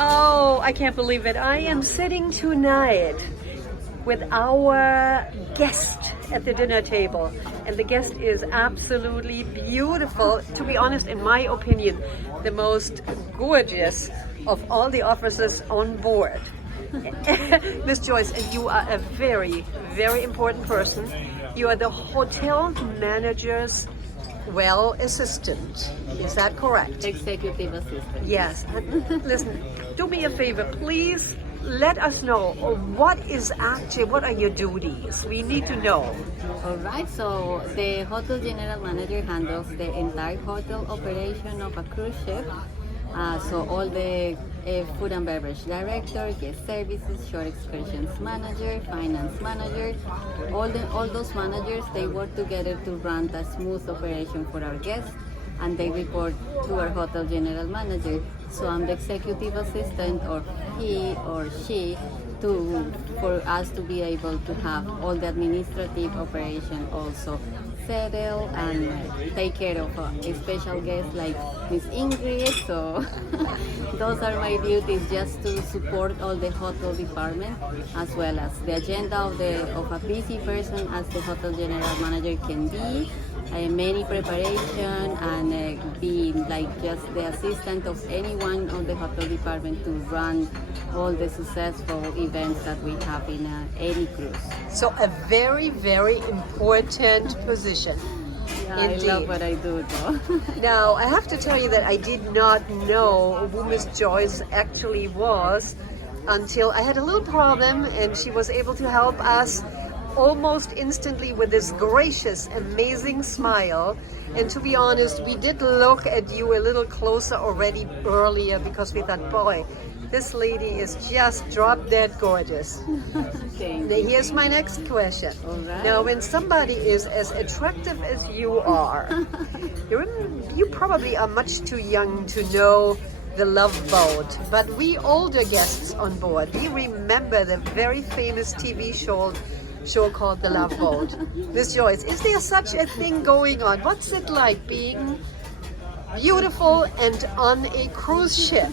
Oh, I can't believe it. I am sitting tonight with our guest at the dinner table. And the guest is absolutely beautiful. To be honest, in my opinion, the most gorgeous of all the officers on board. Miss Joyce, and you are a very, very important person. You are the hotel manager's assistant. Is that correct? Executive assistant. Yes. Listen, do me a favor, please. Let us know what are your duties? We need to know. All right, so the hotel general manager handles the entire hotel operation of a cruise ship. So all the food and beverage director, guest services, shore excursions manager, finance manager, all those managers, they work together to run a smooth operation for our guests, and they report to our hotel general manager. So I'm the executive assistant, or he or she, for us to be able to have all the administrative operation also settle and take care of a special guest like Miss Ingrid. So those are my duties, just to support all the hotel department, as well as the agenda of a busy person as the hotel general manager can be. Many preparation and being like just the assistant of anyone on the hotel department to run all the successful events that we have in any cruise. So a very, very important position. Yeah, Indeed. I love what I do though. Now, I have to tell you that I did not know who Miss Joyce actually was until I had a little problem and she was able to help us almost instantly with this gracious, amazing smile. And to be honest, we did look at you a little closer already earlier because we thought, boy, this lady is just drop dead gorgeous. Here's my next question. Right. Now, when somebody is as attractive as you are, you probably are much too young to know the Love Boat, but we older guests on board, we remember the very famous TV show called The Love Boat. Miss Joyce, is there such a thing going on? What's it like being beautiful and on a cruise ship?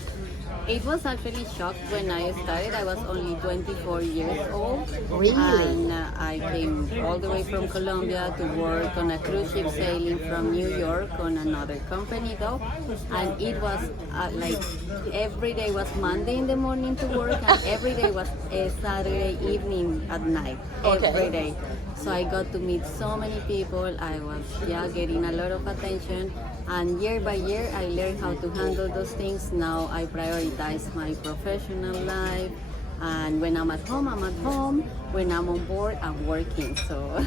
It was actually shocked when I started. I was only 24 years old. Really? And I came all the way from Colombia to work on a cruise ship sailing from New York on another company though. And it was like every day was Monday in the morning to work, and every day was a Saturday evening at night. Every day. So I got to meet so many people. I was getting a lot of attention. And year by year, I learned how to handle those things. Now I prioritize my professional life. And when I'm at home, I'm at home. When I'm on board, I'm working. So I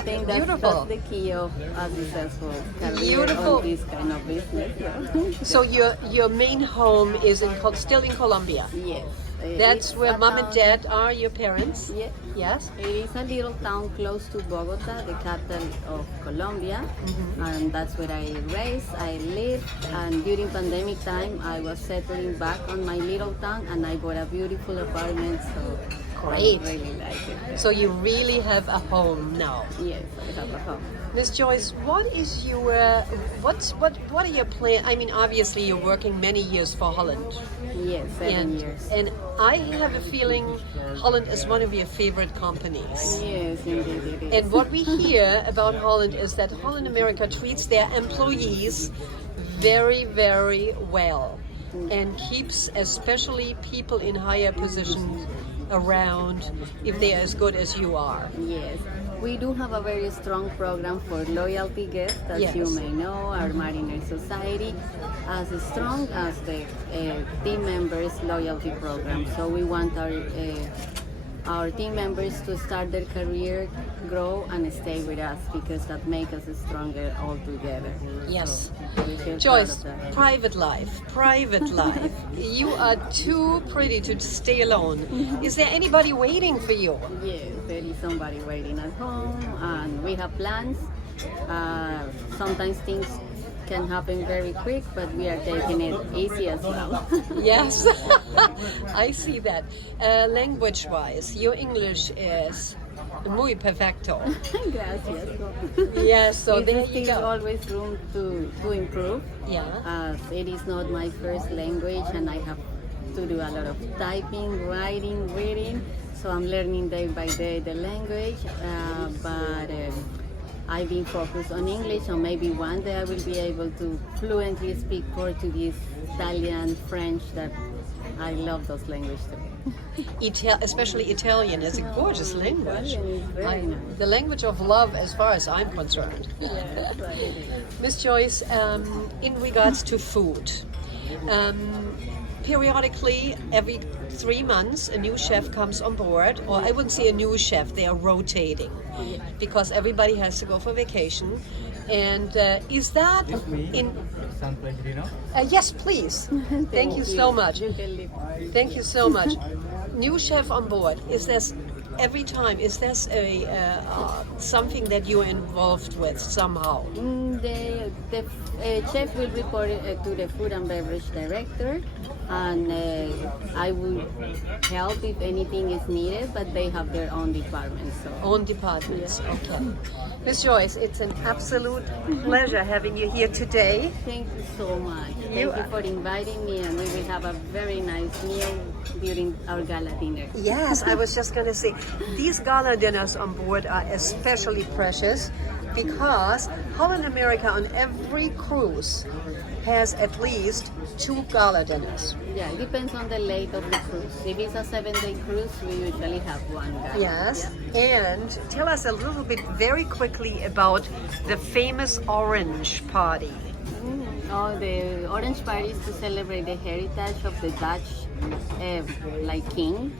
think that's the key of a successful career on this kind of business. So your main home is still in Colombia? Yes. That's where mom and dad are, your parents? Yeah. Yes? It is a little town close to Bogota, the capital of Colombia. And that's where I raised, I lived, and during pandemic time, I was settling back on my little town, and I bought a beautiful apartment, so great. I really like it. So you really have a home now? Yes, I have a home. Miss Joyce, what are your plans? I mean, obviously you're working many years for Holland. Yes, 7 years. And I have a feeling Holland is one of your favorite companies. Yes, indeed it is. And what we hear about Holland is that Holland America treats their employees very, very well and keeps especially people in higher positions around if they are as good as you are. Yes. We do have a very strong program for loyalty guests, as you may know, our Mariner Society, as strong as the team members' loyalty program. So we want our team members to start their career, grow, and stay with us, because that makes us stronger all together. Yes. So Joyce, private life. You are too pretty to stay alone. Is there anybody waiting for you? Yes, there is somebody waiting at home, and we have plans. Sometimes things can happen very quick, but we are taking it easy as well. Yes, I see that. Language-wise, your English is muy perfecto. Gracias. Yes, so there you still go. Always room to improve. Yeah. As it is not my first language, and I have to do a lot of typing, writing, reading. So I'm learning day by day the language, but I've been focused on English, so maybe one day I will be able to fluently speak Portuguese, Italian, French. That I love those languages too. Especially Italian is a gorgeous language. Italian is very nice. The language of love, as far as I'm concerned. Yes, right. Miss Joyce, in regards to food, periodically, every 3 months, a new chef comes on board, or I wouldn't say a new chef, they are rotating because everybody has to go for vacation. And is that in? Yes, please. Thank you so much. You can leave. Thank you so much. New chef on board. Is this every time? Is this a something that you're involved with somehow? The chef will report to the food and beverage director, and I will help if anything is needed, but they have their own department. So. Own departments. Okay. Miss Joyce, it's an absolute pleasure having you here today. Thank you so much. Thank you for inviting me, and we will have a very nice meal during our gala dinner. Yes, I was just going to say, these gala dinners on board are especially precious because Holland America on every cruise has at least 2 gala dinners. Yeah, it depends on the length of the cruise. If it's a 7-day cruise, we usually have one gala. Yes, and tell us a little bit very quickly about the famous Orange Party. Oh, the Orange Party is to celebrate the heritage of the Dutch, king.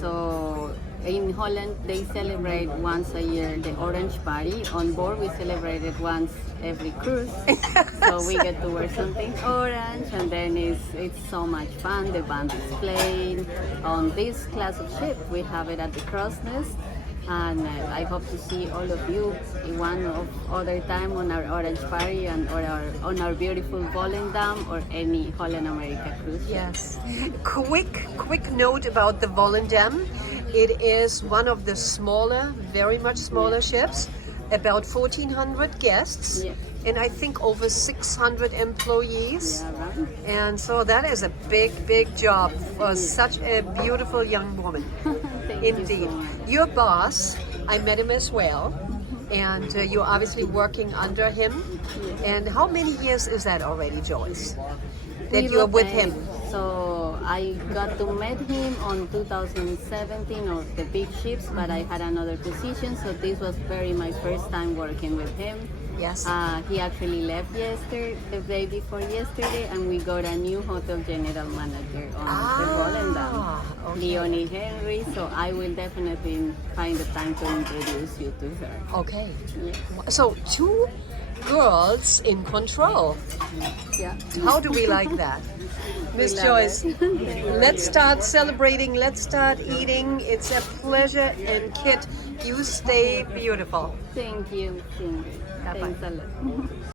So in Holland, they celebrate once a year the Orange Party. On board, we celebrate it once every cruise. So we get to wear something orange, and then it's so much fun. The band is playing. On this class of ship, we have it at the Cross Nest. And I hope to see all of you one of other time on our Orange Party and on our beautiful Volendam or any Holland America cruise. Yes. Quick note about the Volendam. It is one of the smaller, very much smaller ships, about 1,400 guests. Yeah. And I think over 600 employees. Yeah, right. And so that is a big job for such a beautiful young woman. Thank you Indeed. so much. Your boss, I met him as well, and you're obviously working under him. And how many years is that already, Joyce, that We you're with rotate. him? So I got to meet him on 2017 of the big ships, but I had another position, so this was very my first time working with him. Yes. He actually left the day before yesterday, and we got a new hotel general manager on the Volendam, okay. Leonie Henry. So I will definitely find the time to introduce you to her. Okay. Yeah. So 2 girls in control. Yeah. How do we like that? Miss love Joyce, it. let's start celebrating, let's start eating. It's a pleasure, and Kit, you stay beautiful. Thank you, Cindy. Bye-bye. Thanks a lot.